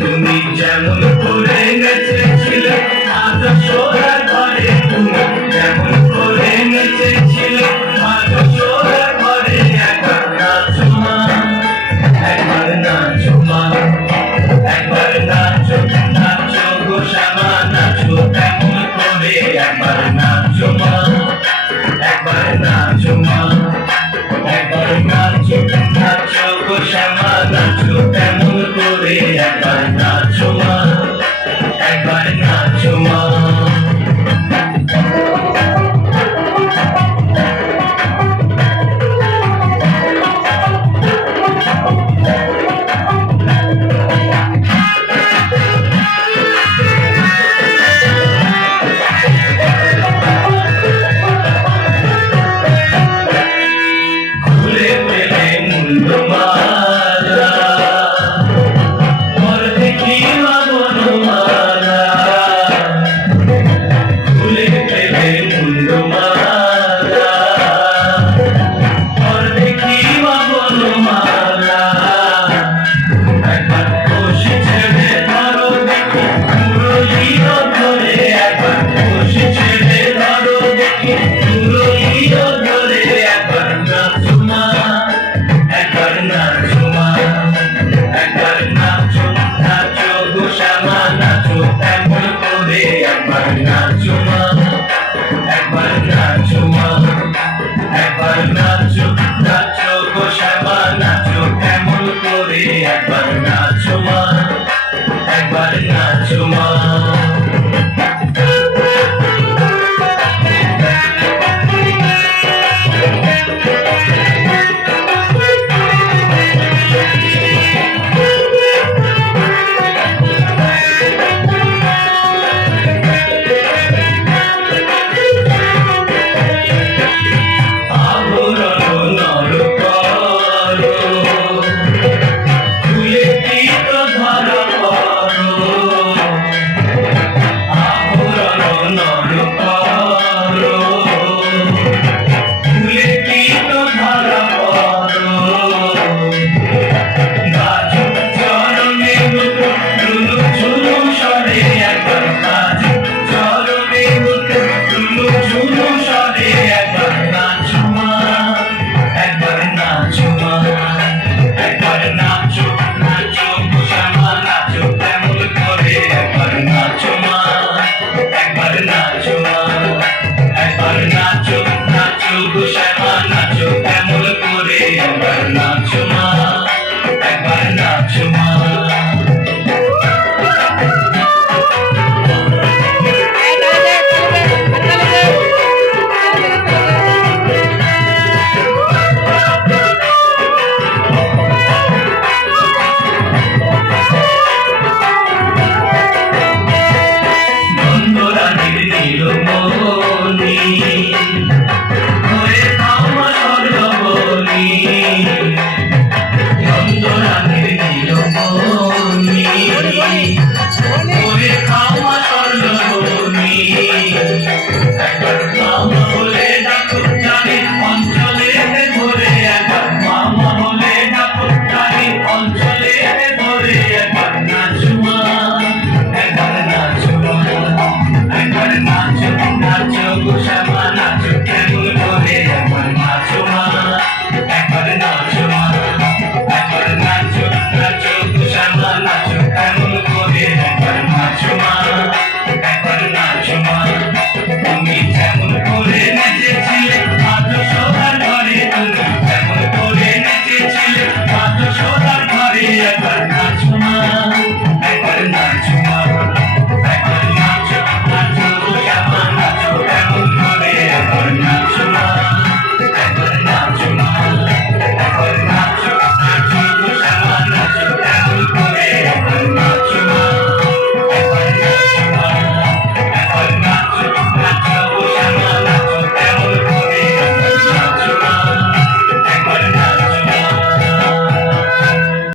তুমি যেমন করে নেচেছিলে আজ সোনার ঘরে, তুমি যেমন করে নেচেছিলে আজ সোনার ঘরে, একবার নাচো মা, একবার নাচো মা, একবার নাচো, নাচো গো শ্যামা নাচো তেমন করে, একবার নাচো মা, একবার নাচো মা, একবার নাচো, নাচো গো শ্যামা নাচো তেমন করে, একবার নাচো মা, একবার নাচো মা। একবার নাচো মা, একবার নাচো মা। Oh